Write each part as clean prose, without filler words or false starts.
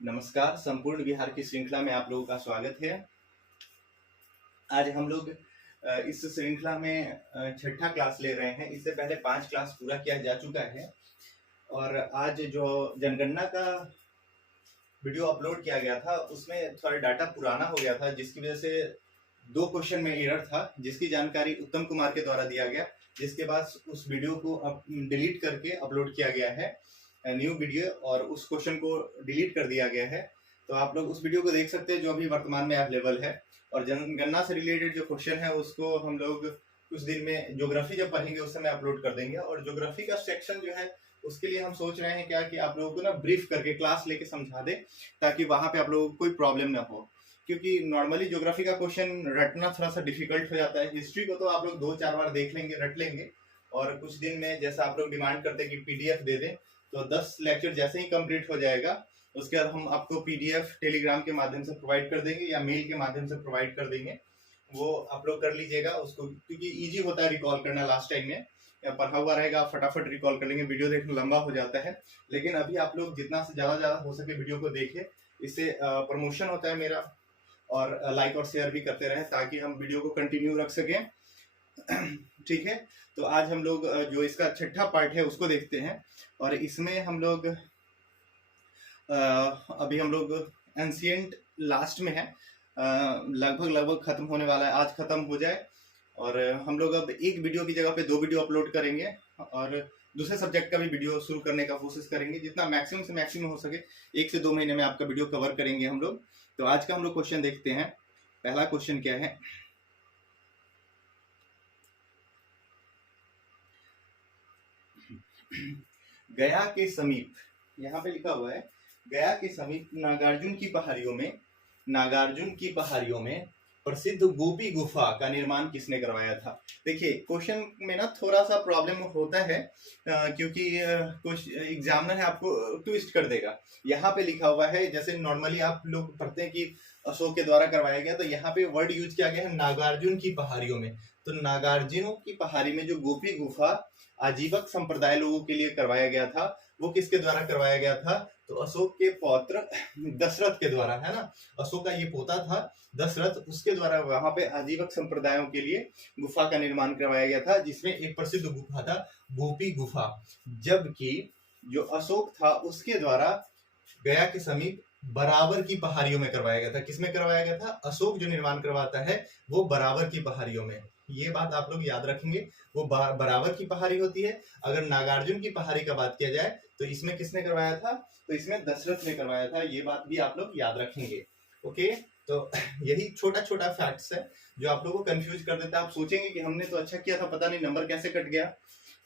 नमस्कार। संपूर्ण बिहार की श्रृंखला में आप लोगों का स्वागत है। आज हम लोग इस श्रृंखला में छठा क्लास ले रहे हैं। इससे पहले 5 क्लास पूरा किया जा चुका है और आज जो जनगणना का वीडियो अपलोड किया गया था उसमें थोड़ा डाटा पुराना हो गया था, जिसकी वजह से 2 क्वेश्चन में एरर था, जिसकी जानकारी उत्तम कुमार के द्वारा दिया गया, जिसके बाद उस वीडियो को डिलीट करके अपलोड किया गया है न्यू वीडियो, और उस क्वेश्चन को डिलीट कर दिया गया है। तो आप लोग उस वीडियो को देख सकते हैं जो अभी वर्तमान में अवेलेबल है। और जनगणना से रिलेटेड जो क्वेश्चन है उसको हम लोग कुछ दिन में ज्योग्राफी जब पढ़ेंगे उस समय अपलोड कर देंगे। और ज्योग्राफी का सेक्शन जो है उसके लिए हम सोच रहे हैं क्या कि आप लोगों को ना ब्रीफ करके क्लास लेके समझा दे, ताकि वहां पे आप लोगों को कोई प्रॉब्लम ना हो। क्योंकि नॉर्मली ज्योग्राफी का क्वेश्चन रटना थोड़ा सा डिफिकल्ट हो जाता है। हिस्ट्री को तो आप लोग 2-4 बार देख लेंगे, रट लेंगे, और कुछ दिन में जैसा आप लोग डिमांड करते हैं कि पीडीएफ दे दें, तो 10 लेक्चर जैसे ही कंप्लीट हो जाएगा उसके बाद हम आपको पीडीएफ टेलीग्राम के माध्यम से प्रोवाइड कर देंगे या मेल के माध्यम से प्रोवाइड कर देंगे। वो आप लोग कर लीजिएगा उसको, क्योंकि इजी होता है रिकॉल करना। लास्ट टाइम में पढ़ा हुआ रहेगा, आप फटाफट रिकॉल कर लेंगे। वीडियो देखना लंबा हो जाता है, लेकिन अभी आप लोग जितना से ज्यादा हो सके वीडियो को देखिए। इससे प्रमोशन होता है मेरा, और लाइक और शेयर भी करते रहें ताकि हम वीडियो को कंटिन्यू रख सकें। ठीक है, तो आज हम लोग जो इसका छठा पार्ट है उसको देखते हैं। और इसमें हम लोग अभी हम लोग एंशिएंट लास्ट में है, लगभग खत्म होने वाला है, आज खत्म हो जाए। और हम लोग अब एक वीडियो की जगह पे 2 वीडियो अपलोड करेंगे और दूसरे सब्जेक्ट का भी वीडियो शुरू करने का कोशिश करेंगे। जितना मैक्सिमम से मैक्सिमम हो सके 1 से 2 महीने में आपका वीडियो कवर करेंगे हम लोग। तो आज का हम लोग क्वेश्चन देखते हैं। पहला क्वेश्चन क्या है, गया के समीप, यहाँ पे लिखा हुआ है गया के समीप नागार्जुन की पहाड़ियों में प्रसिद्ध गोपी गुफा का निर्माण किसने करवाया था। देखिए क्वेश्चन में ना थोड़ा सा प्रॉब्लम होता है, क्योंकि कुछ एग्जामिनर है आपको ट्विस्ट कर देगा। यहाँ पे लिखा हुआ है, जैसे नॉर्मली आप लोग पढ़ते हैं कि अशोक के द्वारा करवाया गया, तो यहाँ पे वर्ड यूज किया गया है नागार्जुन की पहाड़ियों में। तो नागार्जुन की पहाड़ी में जो गोपी गुफा आजीवक संप्रदाय लोगों के लिए करवाया गया था, वो किसके द्वारा करवाया गया था, तो अशोक के पौत्र दशरथ के द्वारा, है ना। अशोक का ये पोता था दशरथ, उसके द्वारा वहां पे आजीवक संप्रदायों के लिए गुफा का निर्माण करवाया गया था, जिसमें एक प्रसिद्ध गुफा था गोपी गुफा। जबकि जो अशोक था उसके द्वारा गया के समीप बराबर की पहाड़ियों में करवाया गया था। किसमें करवाया गया था, अशोक जो निर्माण करवाता है वो बराबर की पहाड़ियों में। ये बात आप लोग याद रखेंगे, वो बराबर की पहाड़ी होती है। अगर नागार्जुन की पहाड़ी का बात किया जाए तो इसमें किसने करवाया था, तो इसमें दशरथ ने करवाया था। ये बात भी आप लोग याद रखेंगे। ओके, तो यही छोटा छोटा फैक्ट्स है जो आप लोगों को कंफ्यूज कर देता है। आप सोचेंगे कि हमने तो अच्छा किया था, पता नहीं नंबर कैसे कट गया।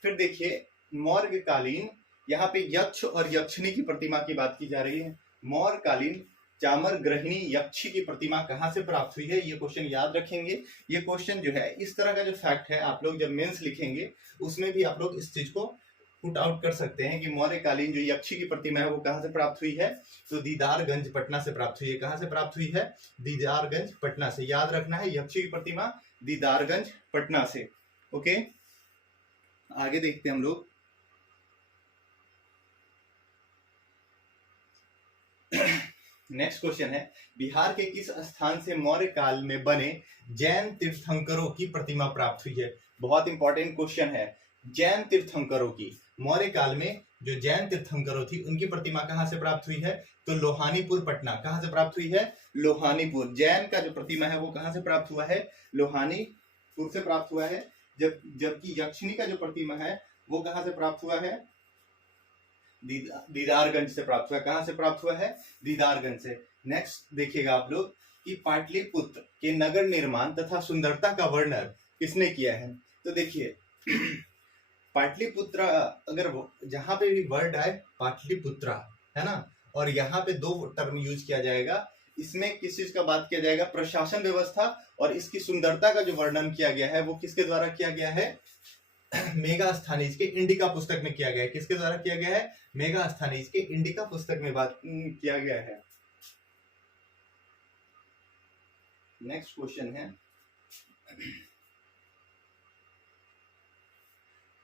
फिर देखिए मौर्यकालीन, यहाँ पे यक्ष और यक्षिणी की प्रतिमा की बात की जा रही है। मौर्यकालीन चामर ग्रहिणी यक्षी की प्रतिमा कहाँ से प्राप्त हुई है, ये क्वेश्चन याद रखेंगे। ये क्वेश्चन जो है, इस तरह का जो फैक्ट है, आप लोग जब मेंस लिखेंगे उसमें भी आप लोग इस चीज को पुट आउट कर सकते हैं कि मौर्यकालीन जो यक्षी की प्रतिमा है वो कहाँ से प्राप्त हुई है, तो दीदारगंज पटना से प्राप्त हुई है। कहाँ से प्राप्त हुई है, दीदारगंज पटना से। याद रखना है, यक्षी की प्रतिमा दीदारगंज पटना से। ओके, आगे देखते हैं हम लोग। नेक्स्ट क्वेश्चन है, बिहार के किस स्थान से मौर्य काल में बने जैन तीर्थंकरों की प्रतिमा प्राप्त हुई है। बहुत इंपॉर्टेंट क्वेश्चन है। जैन तीर्थंकरों की, मौर्य काल में जो जैन तीर्थंकरों थी उनकी प्रतिमा कहाँ से प्राप्त हुई है, तो लोहानीपुर पटना। कहाँ से प्राप्त हुई है, लोहानीपुर। जैन का जो प्रतिमा है वो कहाँ से प्राप्त हुआ है, लोहानीपुर से प्राप्त हुआ है। जबकि यक्षिणी का जो प्रतिमा है वो कहाँ से प्राप्त हुआ है, दीदारगंज से प्राप्त हुआ। कहां से प्राप्त हुआ है, दीदारगंज से। नेक्स्ट देखिएगा आप लोग कि पाटलिपुत्र के नगर निर्माण तथा सुंदरता का वर्णन किसने किया है। तो देखिए पाटलिपुत्र, अगर जहां पे भी वर्ड आए पाटलिपुत्रा, है ना, और यहाँ पे 2 टर्म यूज किया जाएगा। इसमें किस चीज का बात किया जाएगा, प्रशासन व्यवस्था, और इसकी सुंदरता का जो वर्णन किया गया है वो किसके द्वारा किया गया है, मेगास्थनीज के इंडिका पुस्तक में किया गया है। किसके द्वारा किया गया है, मेगास्थनीज के इंडिका पुस्तक में बात किया गया है। नेक्स्ट क्वेश्चन है,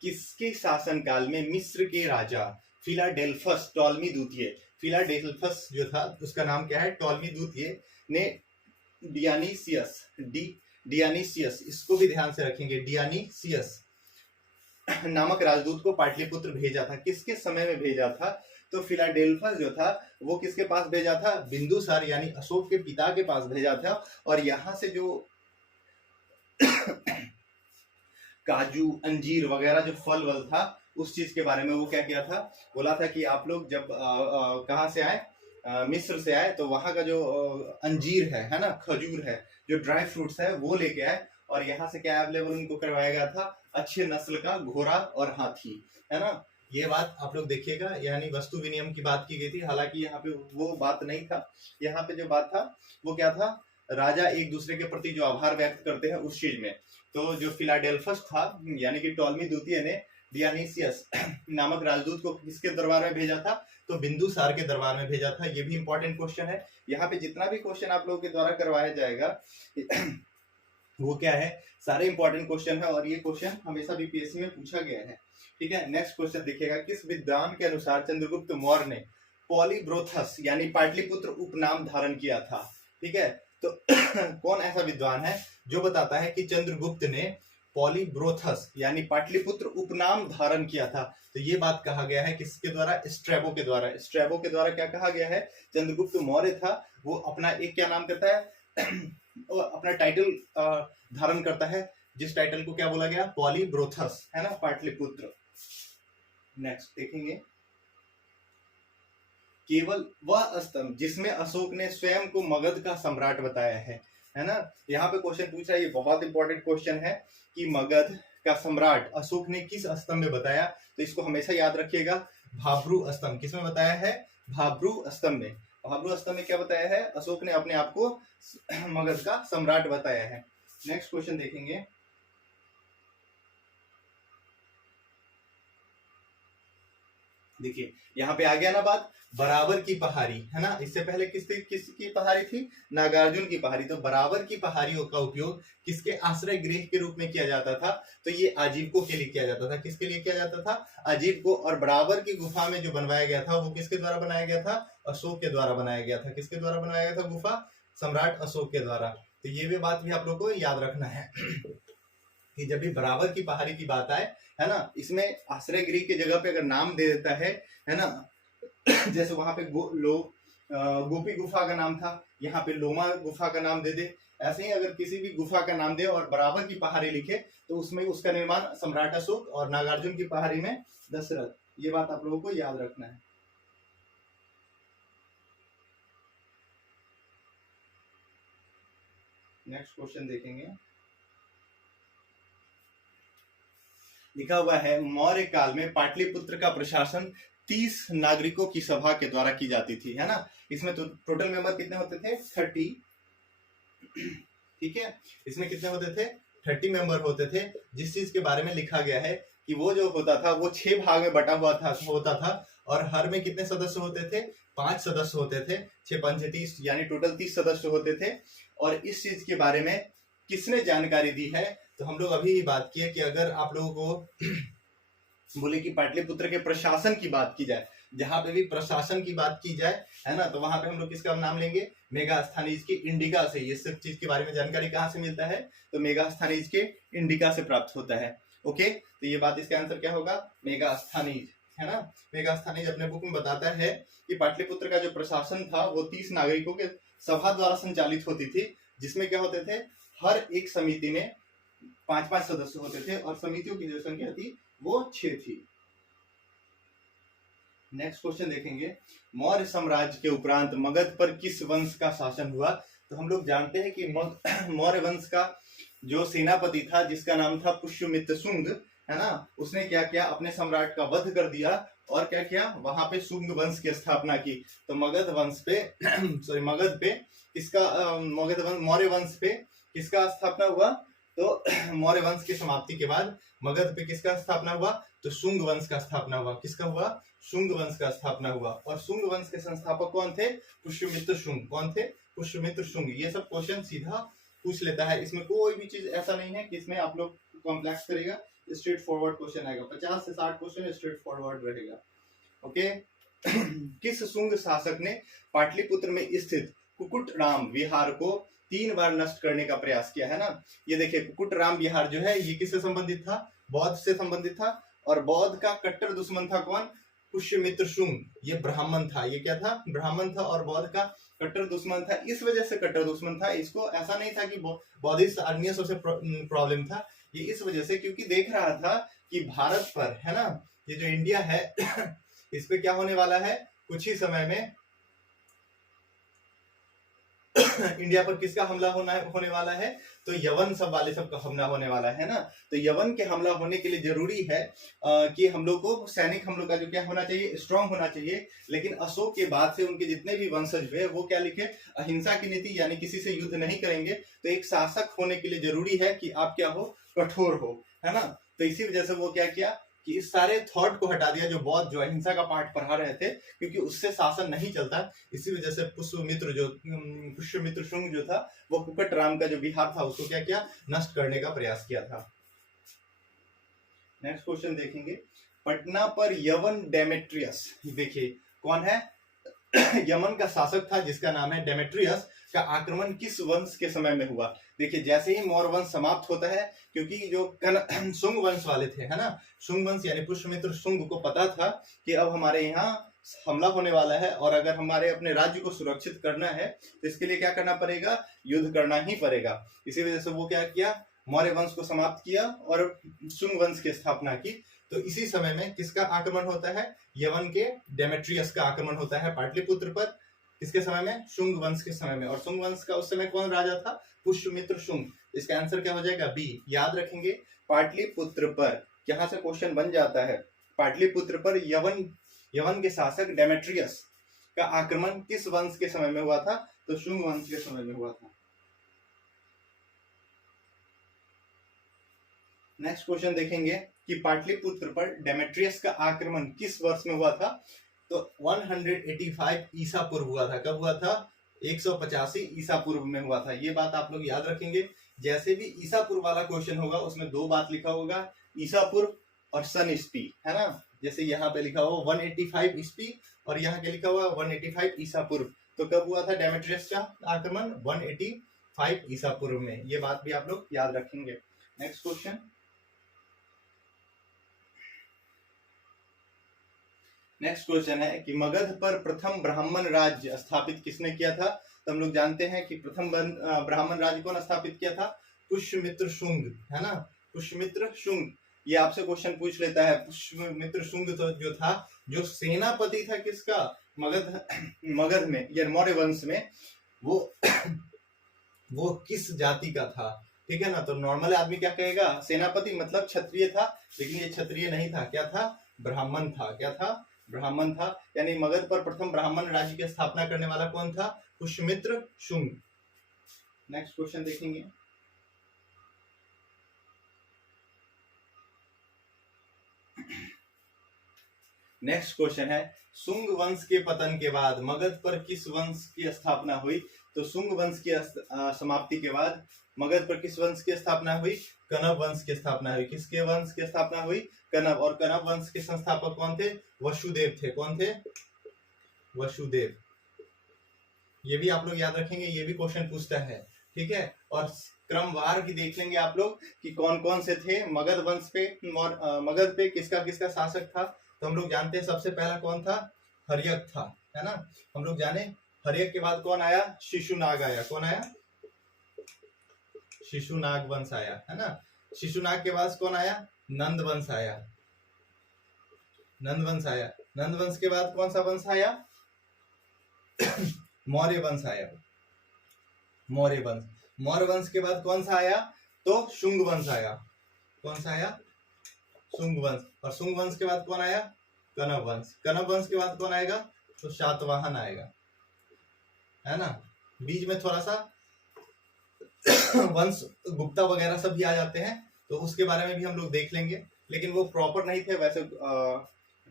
किसके शासनकाल में मिस्र के राजा फिलाडेल्फस टॉलमी द्वितीय फिलाडेल्फस जो था उसका नाम क्या है, टॉलमी द्वितीय ने डियानीसियस, इसको भी ध्यान से रखेंगे, डियानीसियस नामक राजदूत को पाटलिपुत्र भेजा था। किसके समय में भेजा था, तो फिलाडेल्फस जो था वो किसके पास भेजा था, बिंदुसार यानी अशोक के पिता के पास भेजा था। और यहाँ से जो काजू अंजीर वगैरह जो फल वल था उस चीज के बारे में वो क्या किया था, बोला था कि आप लोग जब कहाँ से आए, मिस्र से आए, तो वहां का जो अंजीर है ना, खजूर है, जो ड्राई फ्रूट्स है वो लेके आए। और यहाँ से क्या अवेलेबल उनको करवाया गया था, अच्छे नस्ल का घोड़ा और हाथी, है ना। ये बात आप लोग देखिएगा, यानी वस्तु विनिमय की बात की गई थी। हालांकि यहाँ पे वो बात नहीं था, यहाँ पे जो बात था वो क्या था, राजा एक दूसरे के प्रति जो आभार व्यक्त करते हैं उस चीज में। तो जो फिलाडेल्फस था यानी कि टॉलमी द्वितीय ने डियानीसियस नामक राजदूत को किसके दरबार में भेजा था, तो बिंदुसार के दरबार में भेजा था। ये भी इंपॉर्टेंट क्वेश्चन है। यहाँ पे जितना भी क्वेश्चन आप लोगों के द्वारा करवाया जाएगा वो क्या है, सारे इंपॉर्टेंट क्वेश्चन है और ये क्वेश्चन हमेशा बीपीएससी में पूछा गया है। ठीक है, नेक्स्ट क्वेश्चन देखिएगा, किस विद्वान के अनुसार चंद्रगुप्त मौर्य ने पॉलीब्रोथस यानी पाटलिपुत्र उपनाम धारण किया था। ठीक है, तो कौन ऐसा विद्वान है जो बताता है कि चंद्रगुप्त ने पॉलीब्रोथस यानी पाटलिपुत्र उपनाम धारण किया था। तो ये बात कहा गया है किसके द्वारा, स्ट्रैबो के द्वारा। स्ट्रैबो के द्वारा क्या कहा गया है, चंद्रगुप्त मौर्य था वो अपना एक क्या नाम करता है अपना टाइटल धारण करता है, जिस टाइटल को क्या बोला गया, पॉलीब्रोथस, है ना, पाटलिपुत्र। नेक्स्ट देखेंगे, केवल वह स्तंभ जिसमें अशोक ने स्वयं को मगध का सम्राट बताया है ना। यहाँ पे क्वेश्चन पूछ रहा है, ये बहुत इंपॉर्टेंट क्वेश्चन है कि मगध का सम्राट अशोक ने किस स्तंभ में बताया। तो इसको हमेशा याद रखिएगा, भाब्रू स्तंभ किसमें बताया है, भाब्रू स्तंभ में। भाब्रू स्तंभ में क्या बताया है, अशोक ने अपने आप को मगध का सम्राट बताया है। नेक्स्ट क्वेश्चन देखेंगे, देखिए यहाँ पे आ गया ना बात, बराबर की पहाड़ी, है ना। इससे पहले किसकी पहाड़ी थी, नागार्जुन की पहाड़ी। तो बराबर की पहाड़ियों का उपयोग किसके आश्रय गृह के रूप में किया जाता था, तो ये आजीवकों के लिए किया जाता था। किसके लिए किया जाता था, आजीवकों। और बराबर की गुफा में जो बनवाया गया था वो किसके द्वारा बनाया गया था, अशोक के द्वारा बनाया गया था। किसके द्वारा बनाया गया था गुफा, सम्राट अशोक के द्वारा। तो ये भी बात भी आप लोग को याद रखना है कि जब भी बराबर की पहाड़ी की बात आए, है ना, इसमें आश्रय गृह की जगह पे अगर नाम दे देता है ना, जैसे वहां पे गोपी गुफा का नाम था, यहाँ पे लोमा गुफा का नाम दे दे। ऐसे ही अगर किसी भी गुफा का नाम दे और बराबर की पहाड़ी लिखे तो उसमें उसका निर्माण सम्राट अशोक और नागार्जुन की पहाड़ी में दशरथ। ये बात आप लोगों को याद रखना है। नेक्स्ट क्वेश्चन देखेंगे, लिखा हुआ है, मौर्य काल में पाटलिपुत्र का प्रशासन 30 नागरिकों की सभा के द्वारा की जाती थी, है ना। इसमें तो टोटल मेंबर कितने होते थे, 30। ठीक है, इसमें कितने होते थे, 30 मेंबर होते थे। जिस चीज के बारे में लिखा गया है कि वो जो होता था वो 6 भाग में बटा हुआ होता था और हर में कितने सदस्य होते थे, 5 सदस्य होते थे। 6 5 30 यानी टोटल 30 सदस्य होते थे। और इस चीज के बारे में किसने जानकारी दी है, तो हम लोग अभी बात किए कि अगर आप लोगों को बोले कि पाटलिपुत्र के प्रशासन की बात की जाए, जहां पे भी प्रशासन की बात की जाए, है ना, तो वहां पे हम लोग किसका नाम लेंगे, मेगास्थनीज के इंडिका से। ये सब चीज के बारे में जानकारी कहाँ से मिलता है, तो मेगास्थनीज के इंडिका से प्राप्त होता है। ओके, तो ये बात, इसका आंसर क्या होगा, मेगास्थनीज, है ना। मेगास्थनीज अपने बुक में बताता है कि पाटलिपुत्र का जो प्रशासन था वो 30 नागरिकों के सभा द्वारा संचालित होती थी, जिसमें क्या होते थे, हर एक समिति में 5-5 सदस्य होते थे और समितियों की जो संख्या थी वो 6 थी। नेक्स्ट क्वेश्चन देखेंगे, मौर्य साम्राज्य के उपरांत मगध पर किस वंश का शासन हुआ। तो हम लोग जानते हैं कि मौर्य वंश का जो सेनापति था जिसका नाम था पुष्यमित्र शुंग, है ना, उसने क्या किया, अपने सम्राट का वध कर दिया और क्या किया, वहां पे शुंग वंश की स्थापना की। तो मगध वंश पे सॉरी मगध पे किसका, मौर्य वंश पे किसका स्थापना हुआ, तो मौर्य वंश की समाप्ति के बाद मगध पे किसका स्थापना हुआ, तो शुंग वंश का स्थापना हुआ। किसका हुआ, शुंग वंश का स्थापना हुआ। और शुंग वंश के संस्थापक कौन थे, पुष्यमित्र शुंग। कौन थे, पुष्यमित्र शुंग। ये सब क्वेश्चन सीधा पूछ लेता है, इसमें कोई भी चीज ऐसा नहीं है कि इसमें आप लोग कॉम्प्लेक्स करेगा, स्ट्रेट फॉरवर्ड क्वेश्चन आएगा। 50 से 60 क्वेश्चन स्ट्रेट फॉरवर्ड रहेगा। ओके, किस शुंग शासक ने पाटलिपुत्र में स्थित कुकुटराम विहार को 3 बार नष्ट करने का प्रयास किया है ना। ये देखिए कुकुटराम विहार जो है ये किससे संबंधित था, बौद्ध से संबंधित था, और बौद्ध का कट्टर दुश्मन था कौन, पुष्यमित्र शुंग। ये ब्राह्मण था, ये क्या था, ब्राह्मण था, और बौद्ध का कट्टर दुश्मन था। इस वजह से कट्टर दुश्मन था, इसको ऐसा नहीं था कि बौद्धिस्ट आर्नियों से प्रॉब्लम था, ये इस वजह से क्योंकि देख रहा था कि भारत पर है ना, ये जो इंडिया है इस पे क्या होने वाला है, कुछ ही समय में इंडिया पर किसका हमला होने वाला है, तो यवन सब वाले सब का हमला होने वाला है ना। तो यवन के हमला होने के लिए जरूरी है कि हम लोग को सैनिक, हम लोग का जो क्या होना चाहिए, स्ट्रांग होना चाहिए। लेकिन अशोक के बाद से उनके जितने भी वंशज हुए वो क्या लिखे, अहिंसा की नीति, यानी किसी से युद्ध नहीं करेंगे। तो एक शासक होने के लिए जरूरी है कि आप क्या हो, कठोर हो, है ना। तो इसी वजह से वो क्या किया कि इस सारे थॉट को हटा दिया, जो बौद्ध जो अहिंसा का पाठ पढ़ा रहे थे, क्योंकि उससे शासन नहीं चलता। इसी वजह से पुष्यमित्र शुंग जो था वो कुकटराम का जो विहार था उसको क्या किया, नष्ट करने का प्रयास किया था। नेक्स्ट क्वेश्चन देखेंगे, पटना पर यवन डेमेट्रियस, देखिए कौन है, यमन का शासक था जिसका नाम है डेमेट्रियस, का आक्रमण किस वंश के समय में हुआ। देखिए जैसे ही मौर्य वंश समाप्त होता है, क्योंकि जो शुंग वंश वाले थे है ना, शुंग वंश यानी पुष्यमित्र शुंग को पता था कि अब हमारे यहाँ हमला होने वाला है, और अगर हमारे अपने राज्य को सुरक्षित करना है तो इसके लिए क्या करना पड़ेगा, युद्ध करना ही पड़ेगा। इसी वजह से वो क्या किया, मौर्य वंश को समाप्त किया और शुंग वंश की स्थापना की। तो इसी समय में किसका आक्रमण होता है, यवन के डेमेट्रियस का आक्रमण होता है पाटलिपुत्र पर। किसके समय में, शुंग वंश के समय में। और शुंग वंश का उस समय कौन राजा था, पुष्यमित्र शुंग। इसका आंसर क्या हो जाएगा, बी। याद रखेंगे पाटलिपुत्र पर, यहां से क्वेश्चन बन जाता है, पाटलिपुत्र पर यवन के शासक डेमेट्रियस का आक्रमण किस वंश के समय में हुआ था, तो शुंग वंश के समय में हुआ था। नेक्स्ट क्वेश्चन देखेंगे कि पाटलिपुत्र पर डेमेट्रियस का आक्रमण किस वर्ष में हुआ था, तो 185 ईसा पूर्व हुआ था। कब हुआ था, 185 ईसा पूर्व में हुआ था। ये बात आप लोग याद रखेंगे। जैसे भी ईसा पूर्व वाला क्वेश्चन होगा उसमें 2 बात लिखा होगा, ईसा पूर्व और सन ईस्वी, है ना। जैसे यहाँ पे लिखा हुआ 185 ईस्वी और यहाँ के लिखा हुआ 185 ईसा पूर्व। तो कब हुआ था डेमेट्रियस का आक्रमण, 185 ईसा पूर्व में। ये बात भी आप लोग याद रखेंगे। नेक्स्ट क्वेश्चन, नेक्स्ट क्वेश्चन है कि मगध पर प्रथम ब्राह्मण राज्य स्थापित किसने किया था। तो हम लोग जानते हैं कि प्रथम ब्राह्मण राज्य कौन स्थापित किया था, पुष्यमित्र शुंग, है ना। पुष्यमित्र शुंग, ये आपसे क्वेश्चन पूछ लेता है। पुष्यमित्र शुंग तो जो था, जो सेनापति था किसका, मगध में या मौर्य वंश में, वो किस जाति का था, ठीक है ना। तो नॉर्मल आदमी क्या कहेगा, सेनापति मतलब क्षत्रिय था, लेकिन ये क्षत्रिय नहीं था, क्या था, ब्राह्मण था। क्या था, ब्राह्मण था। यानी मगध पर प्रथम ब्राह्मण राज्य की स्थापना करने वाला कौन था, पुष्यमित्र शुंग। नेक्स्ट क्वेश्चन देखेंगे, नेक्स्ट क्वेश्चन है, शुंग वंश के पतन के बाद मगध पर किस वंश की स्थापना हुई। तो शुंग वंश की समाप्ति के बाद मगध पर किस वंश की स्थापना हुई, कनव वंश की स्थापना हुई। किसके वंश की स्थापना हुई, कनव। और कनव वंश के संस्थापक कौन थे, वसुदेव थे। कौन थे, वसुदेव। ये भी आप लोग याद रखेंगे, ये भी क्वेश्चन पूछता है, ठीक है। और क्रमवार भी देख लेंगे आप लोग कि कौन कौन से थे मगध वंश पे, मगध पे किसका किसका शासक था। तो हम लोग जानते हैं सबसे पहला कौन था, हर्यक था, है ना। हम लोग जाने हर्यक के बाद कौन आया, शिशुनाग आया। कौन आया, शिशुनाग वंश आया, है ना। शिशुनाग के बाद कौन आया, नंद वंश आया, नंद वंश आया। नंद वंश के बाद कौन सा वंश आया, मौर्य वंश आया, मौर्य वंश। मौर्य वंश के बाद कौन सा आया, तो शुंग वंश आया। कौन सा आया, शुंग वंश। और शुंग वंश के बाद कौन आया, कनव वंश। कनव वंश के बाद कौन आएगा, तो शातवाहन आएगा, है ना। बीच में थोड़ा सा वंश गुप्ता वगैरह सब भी आ जाते हैं, तो उसके बारे में भी हम लोग देख लेंगे, लेकिन वो प्रॉपर नहीं थे। वैसे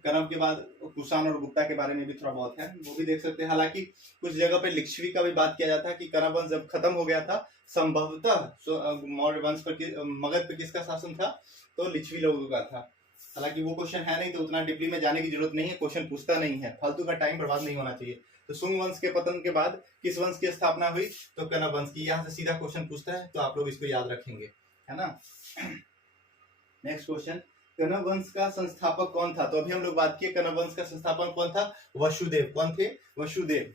कनव के बाद कुषाण और गुप्ता के बारे में भी थोड़ा बहुत है, वो भी देख सकते हैं। हालांकि कुछ जगह पे लिच्छवी का भी बात किया जाता है कि कनव वंश जब खत्म हो गया था, संभवतः मौर्य वंश पर, मगध पे किसका शासन था, तो लिच्छवी लोगों का था। हालांकि वो क्वेश्चन है नहीं तो उतना डीपली में जाने की जरूरत नहीं है, क्वेश्चन पूछता नहीं है, फालतू का टाइम बर्बाद नहीं होना चाहिए। तो सुंग वंश के पतन के बाद किस वंश की स्थापना हुई? तो कनव वंश की। यहाँ से सीधा क्वेश्चन पूछता है तो आप लोग इसको याद रखेंगे, है ना। नेक्स्ट क्वेश्चन, कनव वंश का संस्थापक कौन था? तो अभी हम लोग बात किए कनव वंश का संस्थापक कौन था? वसुदेव। कौन थे? वसुदेव।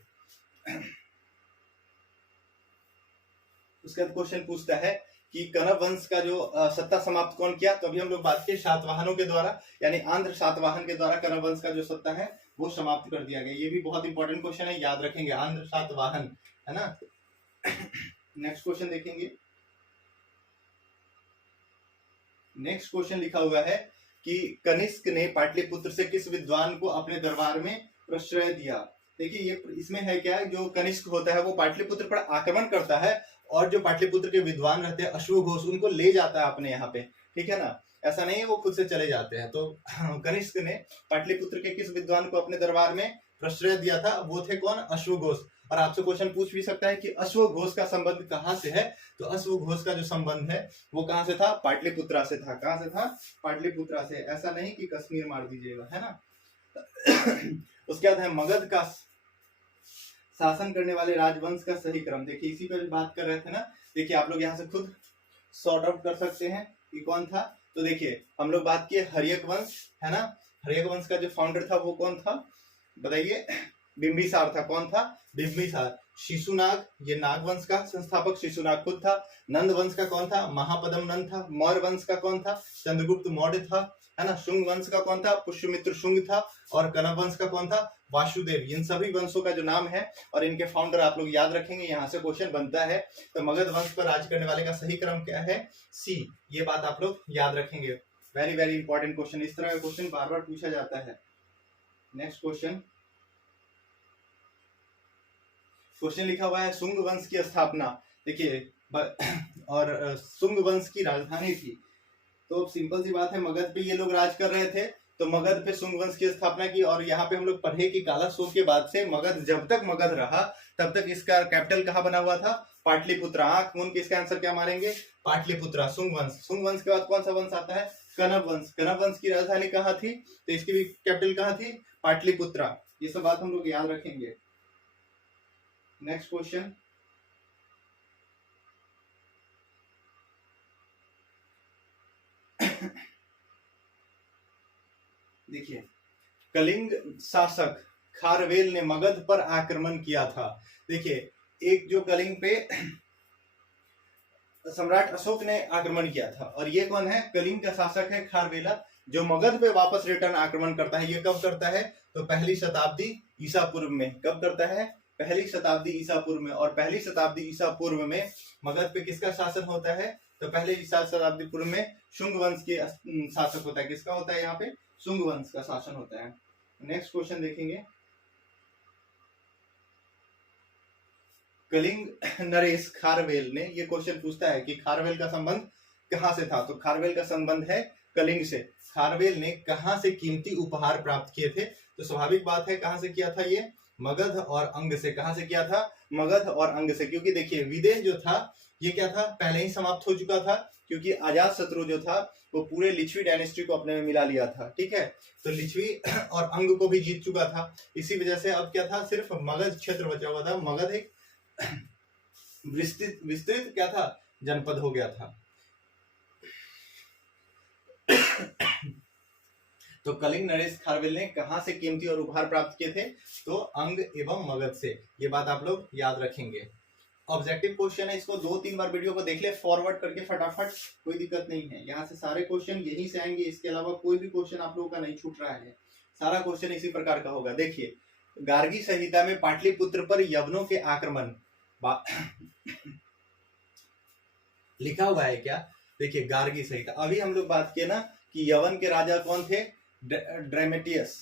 उसके बाद क्वेश्चन पूछता है कि कनव वंश का जो सत्ता समाप्त कौन किया? तो अभी हम लोग बात किए सातवाहनों के द्वारा, यानी आंध्र सातवाहन के द्वारा कनव वंश का जो सत्ता है वो समाप्त कर दिया गया। ये भी बहुत इंपॉर्टेंट क्वेश्चन है, याद रखेंगे, आंध्र सातवाहन, है ना। नेक्स्ट क्वेश्चन देखेंगे। नेक्स्ट क्वेश्चन लिखा हुआ है कि कनिष्क ने पाटलिपुत्र से किस विद्वान को अपने दरबार में प्रश्रय दिया? देखिए ये इसमें है क्या, जो कनिष्क होता है वो पाटलिपुत्र पर आक्रमण करता है और जो पाटलिपुत्र के विद्वान रहते हैं अश्वघोष, उनको ले जाता है अपने यहाँ पे, ठीक है ना। ऐसा नहीं है वो खुद से चले जाते हैं। तो कनिष्क ने पाटलिपुत्र के किस विद्वान को अपने दरबार में प्रश्रय दिया था? वो थे कौन? अश्वघोष। और आपसे क्वेश्चन पूछ भी सकता है कि अश्वघोष का संबंध कहाँ से है? तो अश्वघोष का जो संबंध है वो कहाँ से था? पाटलिपुत्रा से था। कहाँ से था? पाटलिपुत्रा से। ऐसा नहीं कि कश्मीर मार दीजिएगा, है ना। उसके बाद है मगध का शासन करने वाले राजवंश का सही क्रम। देखिए इसी पर बात कर रहे थे ना। देखिए आप लोग यहाँ से खुद सॉर्ट आउट कर सकते हैं कि कौन था। तो देखिए हम लोग बात किए हर्यक वंश, है ना। हर्यक वंश का जो फाउंडर था वो कौन था? बताइए। बिंबिसार था। कौन था? बिंबिसार। शिशुनाग, ये नाग वंश का संस्थापक शिशुनाग खुद था। नंद वंश का कौन था? महापदम नंद था। मौर्य वंश का कौन था? चंद्रगुप्त मौर्य था, है ना। शुंग वंश का कौन था? पुष्यमित्र शुंग था। और कनव वंश का कौन था? वासुदेव। इन सभी वंशों का जो नाम है और इनके फाउंडर आप लोग याद रखेंगे, यहाँ से क्वेश्चन बनता है। तो मगध वंश पर राज करने वाले का सही क्रम क्या है? सी। ये बात आप लोग याद रखेंगे। Very very important question. इस तरह का क्वेश्चन बार बार पूछा जाता है। नेक्स्ट क्वेश्चन, क्वेश्चन लिखा हुआ है सुंग वंश की स्थापना। देखिए और सुंग वंश की राजधानी थी। तो सिंपल सी बात है, मगध पे ये लोग राज कर रहे थे तो मगध पे सुंग वंश की स्थापना की। और यहाँ पे हम लोग पढ़े कि काला शोक के बाद से मगध, जब तक मगध रहा तब तक इसका कैपिटल कहाँ बना हुआ था? पाटलिपुत्रा। आंख मूंद के इसका आंसर क्या मारेंगे? पाटलिपुत्रा। सुंग वंश। सुंग वंश के बाद कौन सा वंश आता है? कनव वंश। कनव वंश की राजधानी कहाँ थी? तो इसकी भी कैपिटल कहाँ थी? पाटलिपुत्रा। ये सब बात हम लोग याद रखेंगे। नेक्स्ट क्वेश्चन, देखिए कलिंग शासक खारवेल ने मगध पर आक्रमण किया था। देखिए एक जो कलिंग पे सम्राट अशोक ने आक्रमण किया था, और ये कौन है? कलिंग का शासक है खारवेला, जो मगध पे वापस रिटर्न आक्रमण करता है। ये कब करता है? तो पहली शताब्दी ईसा पूर्व में। कब करता है? पहली शताब्दी ईसा पूर्व में। और पहली शताब्दी ईसा पूर्व में मगध पे किसका शासन होता है? तो पहले ईसा शताब्दी पूर्व में शुंग वंश के शासक होता है। किसका होता है यहाँ पे? शुंग वंश का शासन होता है। नेक्स्ट क्वेश्चन देखेंगे, कलिंग नरेश खारवेल ने, ये क्वेश्चन पूछता है कि खारवेल का संबंध कहां से था? तो खारवेल का संबंध है कलिंग से। खारवेल ने कहां से कीमती उपहार प्राप्त किए थे? तो स्वाभाविक बात है कहां से किया था? ये मगध और अंग से। कहां से किया था? मगध और अंग से। क्योंकि देखिए विदेह जो था ये क्या था? पहले ही समाप्त हो चुका था, क्योंकि अजात शत्रु जो था वो पूरे लिच्छवी डायनेस्टी को अपने में मिला लिया था, ठीक है। तो लिच्छवी और अंग को भी जीत चुका था। इसी वजह से अब क्या था? सिर्फ मगध क्षेत्र बचा हुआ था। मगध एक विस्तृत क्या था? जनपद हो गया था। तो कलिंग नरेश खारवेल ने कहां से कीमती और उपहार प्राप्त किए थे? तो अंग एवं मगध से। ये बात आप लोग याद रखेंगे। ऑब्जेक्टिव क्वेश्चन है, इसको 2-3 बार वीडियो को देख ले फॉरवर्ड करके फटाफट, कोई दिक्कत नहीं है। यहाँ से सारे क्वेश्चन यहीं से आएंगे, इसके अलावा कोई भी क्वेश्चन आप लोगों का नहीं छूट रहा है। सारा क्वेश्चन इसी प्रकार का होगा। देखिए गार्गी संहिता में पाटलिपुत्र पर यवनों के आक्रमण लिखा हुआ है क्या? देखिए गार्गी संहिता, अभी हम लोग बात किए ना कि यवन के राजा कौन थे? ड्रेमेटियस।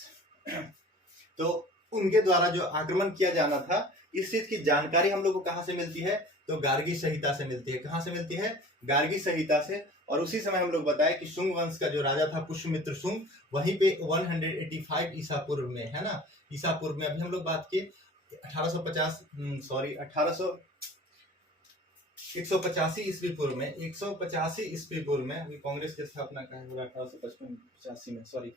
तो उनके द्वारा जो आक्रमण किया जाना था, इस चीज की जानकारी हम लोग को कहां से मिलती है? तो गार्गी संहिता से मिलती है। कहां से मिलती है? गार्गी संहिता से। और उसी समय हम लोग बताए कि शुंग वंश का जो राजा था पुष्यमित्र शुंग, वहीं पे 185 ईसा पूर्व में, है ना, ईसा पूर्व में। अभी हम लोग बात किए 1850 सॉरी 1800 185 ईस्वी पूर्व में, 185 ईस्वी पूर्व में, अभी कांग्रेस की स्थापना कहाँ हुआ? 1855 में, सॉरी।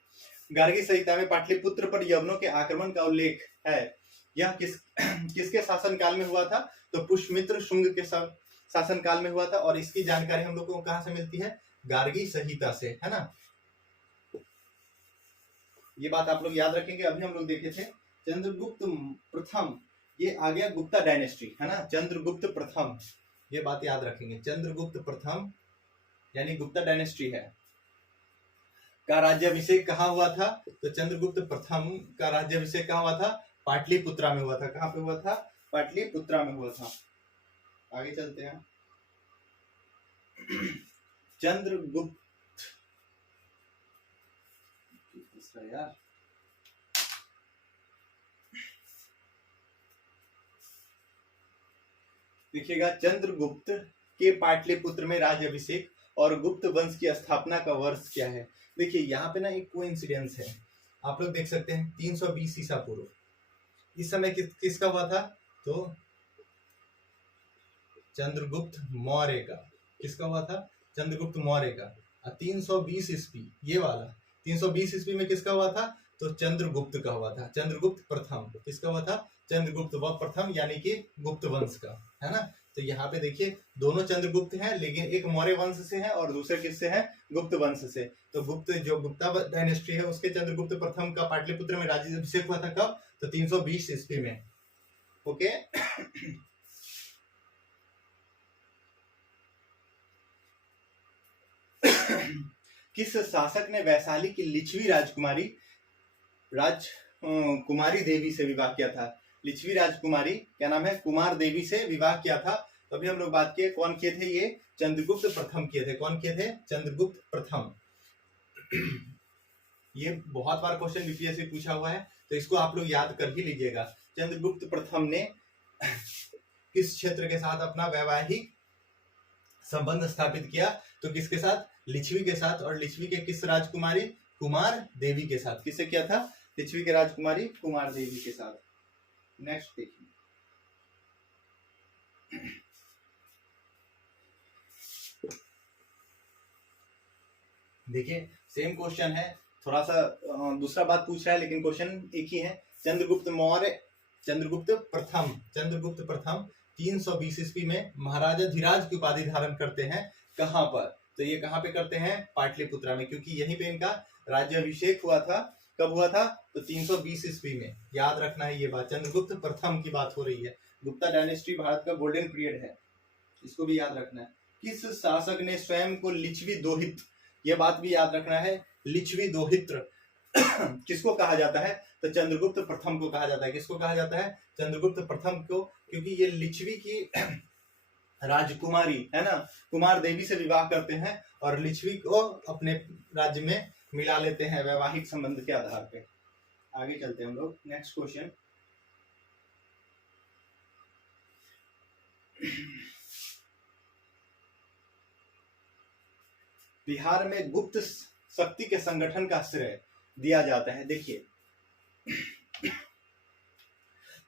गार्गी संहिता में पाटलिपुत्र पर यवनों के आक्रमण का उल्लेख है। यह किसके शासन काल में हुआ था? तो पुष्यमित्र शुंग के शासन काल में हुआ था, और इसकी जानकारी हम लोग को कहाँ से मिलती है? गार्गी संहिता से, है ना। ये बात आप लोग याद रखेंगे। अभी हम लोग देखे थे चंद्रगुप्त प्रथम, ये आ गया गुप्ता डायनेस्टी, है ना, चंद्रगुप्त प्रथम, ये बात याद रखेंगे। चंद्रगुप्त प्रथम यानी गुप्ता डायनेस्टी है, का राज्याभिषेक कहाँ हुआ था? तो चंद्रगुप्त प्रथम का राज्याभिषेक कहाँ हुआ था? पाटलिपुत्रा में हुआ था। कहाँ पे हुआ था? पाटलिपुत्रा में हुआ था। आगे चलते हैं। चंद्रगुप्त यार, देखिएगा, चंद्रगुप्त के पाटलिपुत्र में राज्याभिषेक और गुप्त वंश की स्थापना का वर्ष क्या है? देखिए यहाँ पे ना एक कोइंसिडेंस है, आप लोग देख सकते हैं 320 ईसा पूर्व, इस समय किसका हुआ था? तो चंद्रगुप्त मौर्य का। किसका हुआ था? चंद्रगुप्त मौर्य का। 320 ईस्वी, ये वाला 320 ईस्वी में किसका हुआ था? तो चंद्रगुप्त का हुआ था, चंद्रगुप्त प्रथम। किसका हुआ था? चंद्रगुप्त व प्रथम, यानी कि गुप्त वंश का, है ना। तो यहाँ पे देखिए दोनों चंद्रगुप्त हैं, लेकिन एक मौर्य वंश से है और दूसरे किससे है? गुप्त वंश से। तो गुप्त जो गुप्ता डायनेस्टी है उसके चंद्रगुप्त प्रथम का पाटलिपुत्र में राज्याभिषेक हुआ था। कब? तो 320 ईस्वी में। ओके। किस शासक ने वैशाली की लिच्छवी कुमारी देवी से विवाह किया था? लिच्छवी राजकुमारी क्या नाम है? कुमार देवी से विवाह किया था। तो अभी हम लोग बात किए कौन किए थे? ये चंद्रगुप्त प्रथम किए थे। कौन किए थे? चंद्रगुप्त प्रथम। ये बहुत बार क्वेश्चन यूपीएससी पूछा हुआ है, तो इसको आप लोग याद कर ही लीजिएगा। चंद्रगुप्त प्रथम ने किस क्षेत्र के साथ अपना वैवाहिक संबंध स्थापित किया? तो किसके साथ? लिच्छवी के साथ। और लिच्छवी के किस राजकुमारी? कुमार देवी के साथ। किससे किया था? लिच्छवी के राजकुमारी कुमार देवी के साथ। नेक्स्ट देखिए, देखिए सेम क्वेश्चन है, थोड़ा सा दूसरा बात पूछ रहा है, लेकिन क्वेश्चन एक ही है। चंद्रगुप्त मौर्य, चंद्रगुप्त प्रथम 320 ईस्वी में महाराजा धीराज की उपाधि धारण करते हैं। कहाँ पर? तो ये कहाँ पे करते हैं? पाटलिपुत्रा में, क्योंकि यहीं पे इनका राज्याभिषेक हुआ था। कब हुआ था? तो 320 ईस्वी में। याद रखना है ये बात, चंद्रगुप्त प्रथम की बात हो रही है। गुप्ता डायनेस्टी भारत का गोल्डन पीरियड है, इसको भी याद रखना है। किस शासक ने स्वयं को लिच्छवी दोहित, ये बात भी याद रखना है, लिच्छवी दोहित्र किसको कहा जाता है? तो चंद्रगुप्त प्रथम को कहा जाता है। किसको कहा जाता है? चंद्रगुप्त प्रथम को, क्योंकि ये लिच्छवी की राजकुमारी है ना, कुमार देवी से विवाह करते हैं और लिच्छवी को अपने राज्य में मिला लेते हैं वैवाहिक संबंध के आधार पे। आगे चलते हैं हम लोग। नेक्स्ट क्वेश्चन, बिहार में गुप्त शक्ति के संगठन का श्रेय दिया जाता है। देखिए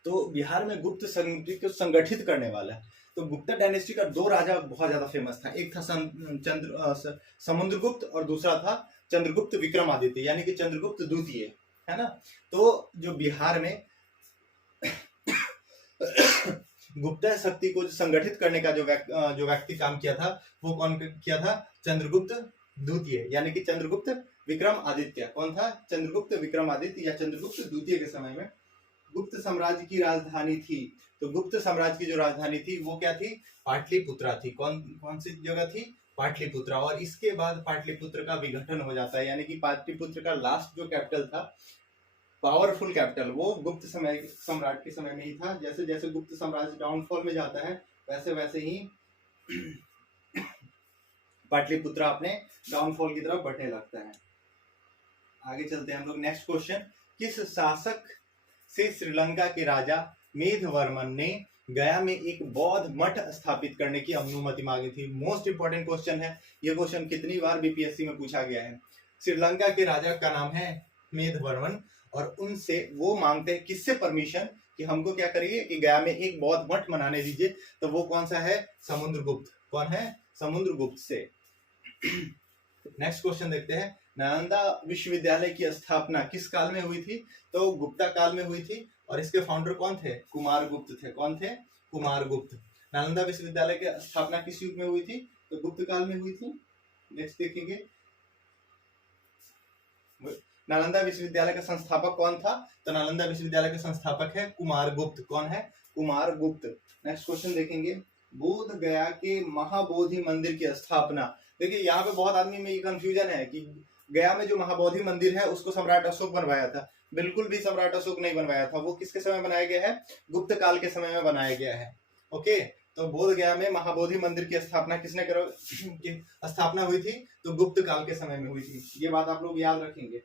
तो बिहार में गुप्त शक्ति को संगठित करने वाला, तो गुप्ता डायनेस्टी का दो राजा बहुत ज्यादा फेमस था। एक था समुद्रगुप्त और दूसरा था चंद्रगुप्त विक्रमादित्य, यानी कि चंद्रगुप्त द्वितीय, है ना। तो जो बिहार में गुप्ता शक्ति को संगठित करने का जो व्यक्ति काम किया था, वो कौन किया था? चंद्रगुप्त द्वितीय, यानी कि चंद्रगुप्त विक्रमादित्य। कौन था? चंद्रगुप्त विक्रमादित्य या चंद्रगुप्त द्वितीय के समय में गुप्त साम्राज्य की राजधानी थी। तो गुप्त साम्राज्य की जो राजधानी थी वो क्या थी? पाटलिपुत्रा थी। कौन सी जगह थी? पाटलिपुत्रा। और इसके बाद पाटलिपुत्र का विघटन हो जाता है, यानी कि पाटलिपुत्र का लास्ट जो कैपिटल था, पावरफुल कैपिटल, वो गुप्त सम्राट के समय में ही था। जैसे जैसे गुप्त साम्राज्य डाउनफॉल में जाता है, वैसे वैसे ही पाटलिपुत्रा अपने डाउनफॉल की तरफ बढ़ने लगता है। आगे चलते हैं हम लोग। नेक्स्ट क्वेश्चन, किस शासक से श्रीलंका के राजा मेघवर्मन ने गया में एक बौद्ध मठ स्थापित करने की अनुमति मांगी थी? मोस्ट इंपोर्टेंट क्वेश्चन है ये। क्वेश्चन कितनी बार बीपीएससी में पूछा गया है। श्रीलंका के राजा का नाम है मेघवर्मन, और उनसे वो मांगते हैं किससे परमिशन? कि हमको क्या करिए कि गया में एक बौद्ध मठ बनाने दीजिए, तो वो कौन सा है? समुद्रगुप्त। कौन है? समुद्रगुप्त से। नेक्स्ट क्वेश्चन देखते हैं, नालंदा विश्वविद्यालय की स्थापना किस काल में हुई थी? तो गुप्ता काल में हुई थी, और इसके फाउंडर कौन थे? कुमारगुप्त थे। कौन थे? कुमारगुप्त। नालंदा विश्वविद्यालय की स्थापना किस युग में हुई थी? तो गुप्त काल में हुई थी। नेक्स्ट देखेंगे, नालंदा विश्वविद्यालय का संस्थापक कौन था? तो नालंदा विश्वविद्यालय के संस्थापक है कुमारगुप्त। कौन है? कुमारगुप्त। नेक्स्ट क्वेश्चन देखेंगे, बोध गया के महाबोधि मंदिर की स्थापना। देखिए यहाँ पे बहुत आदमी में ये कंफ्यूजन है कि गया में जो महाबोधि मंदिर है उसको सम्राट अशोक बनवाया था। बिल्कुल भी सम्राट अशोक नहीं बनवाया था, वो किसके समय बनाया गया है? गुप्त काल के समय में बनाया गया है। ओके, तो बोध गया में महाबोधि मंदिर की स्थापना किसने स्थापना हुई थी? तो गुप्त काल के समय में हुई थी। ये बात आप लोग याद रखेंगे।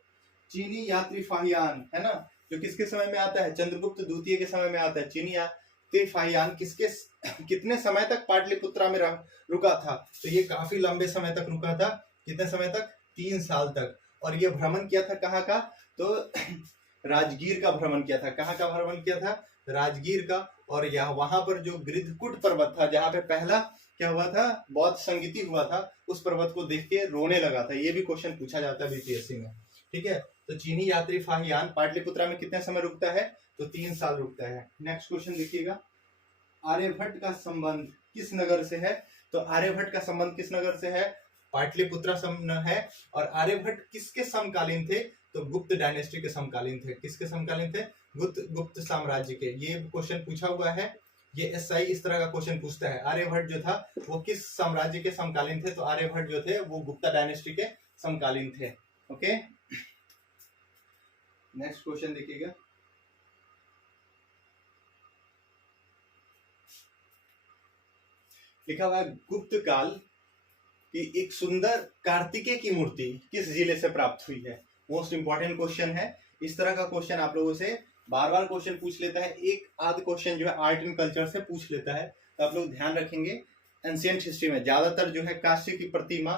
चीनी यात्री फाहियान है ना, जो किसके समय में आता है? चंद्रगुप्त द्वितीय के समय में आता है। चीनी यात्री फाहियान कितने समय तक पाटलिपुत्रा में रुका था? तो ये काफी लंबे समय तक रुका था। कितने समय तक? 3 साल तक। और ये भ्रमण किया था कहाँ का? तो राजगीर का भ्रमण किया था। कहाँ का भ्रमण किया था? राजगीर का। और यहाँ वहां पर जो गृद्धकुट पर्वत था, जहाँ पे पहला क्या हुआ था? बौद्ध संगीति हुआ था, उस पर्वत को देख के रोने लगा था। ये भी क्वेश्चन पूछा जाता है बीपीएससी में। ठीक है, तो चीनी यात्री फाहियान पाटलिपुत्रा में कितने समय रुकता है? तो 3 साल रुकता है। नेक्स्ट क्वेश्चन देखिएगा, आर्यभट्ट का संबंध किस नगर से है? तो आर्यभट्ट का संबंध किस नगर से है? पाटलिपुत्रा है। और आर्यभट्ट किसके समकालीन थे? तो गुप्त डायनेस्टी के समकालीन थे। किसके समकालीन थे? गुप्त साम्राज्य के। ये क्वेश्चन पूछा हुआ है, ये एसआई इस तरह का क्वेश्चन पूछता है। आर्यभट्ट जो था वो किस साम्राज्य के समकालीन थे? तो आर्यभट्ट जो थे वो गुप्ता डायनेस्टी के समकालीन थे। ओके, नेक्स्ट क्वेश्चन देखिएगा, लिखा हुआ है गुप्त काल की एक सुंदर कार्तिकेय की मूर्ति किस जिले से प्राप्त हुई है? मोस्ट इंपॉर्टेंट क्वेश्चन है। इस तरह का क्वेश्चन आप लोगों से बार बार क्वेश्चन पूछ लेता है। एक आध क्वेश्चन जो है आर्ट एंड कल्चर से पूछ लेता है, तो आप लोग ध्यान रखेंगे। एंशिएंट हिस्ट्री में ज्यादातर जो है कांस्य की प्रतिमा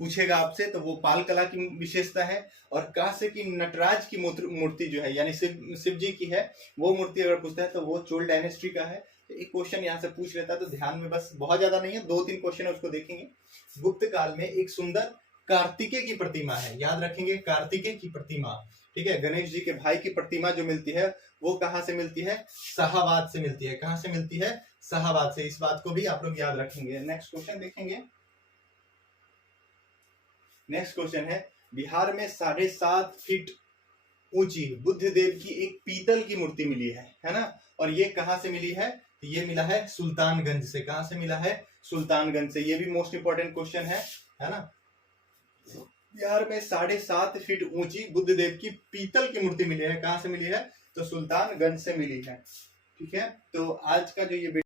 पूछेगा आपसे, तो वो पाल कला की विशेषता है। और कांस्य की नटराज की मूर्ति जो है, यानी शिव जी की है, वो मूर्ति अगर पूछता है तो वो चोल डायनेस्टी का है। तो एक क्वेश्चन यहाँ से पूछ लेता है, तो ध्यान में, बस बहुत ज्यादा नहीं है, 2-3 क्वेश्चन है, उसको देखेंगे। गुप्त काल में एक सुंदर कार्तिकेय की प्रतिमा है, याद रखेंगे, कार्तिकेय की प्रतिमा। ठीक है, गणेश जी के भाई की प्रतिमा जो मिलती है वो कहाँ से मिलती है? शाहाबाद से मिलती है। कहाँ से मिलती है? शाहाबाद से। इस बात को भी आप लोग याद रखेंगे। नेक्स्ट क्वेश्चन देखेंगे, नेक्स्ट क्वेश्चन है, बिहार में 7.5 फीट ऊंची बुद्ध देव की एक पीतल की मूर्ति मिली है ना? और ये कहाँ से मिली है? ये मिला है सुल्तानगंज से। कहाँ से मिला है? सुल्तानगंज से। ये भी मोस्ट इंपॉर्टेंट क्वेश्चन है ना? बिहार में 7.5 फीट ऊंची बुद्ध देव की पीतल की मूर्ति मिली है। कहाँ से मिली है? तो सुल्तानगंज से मिली है। ठीक है, तो आज का जो ये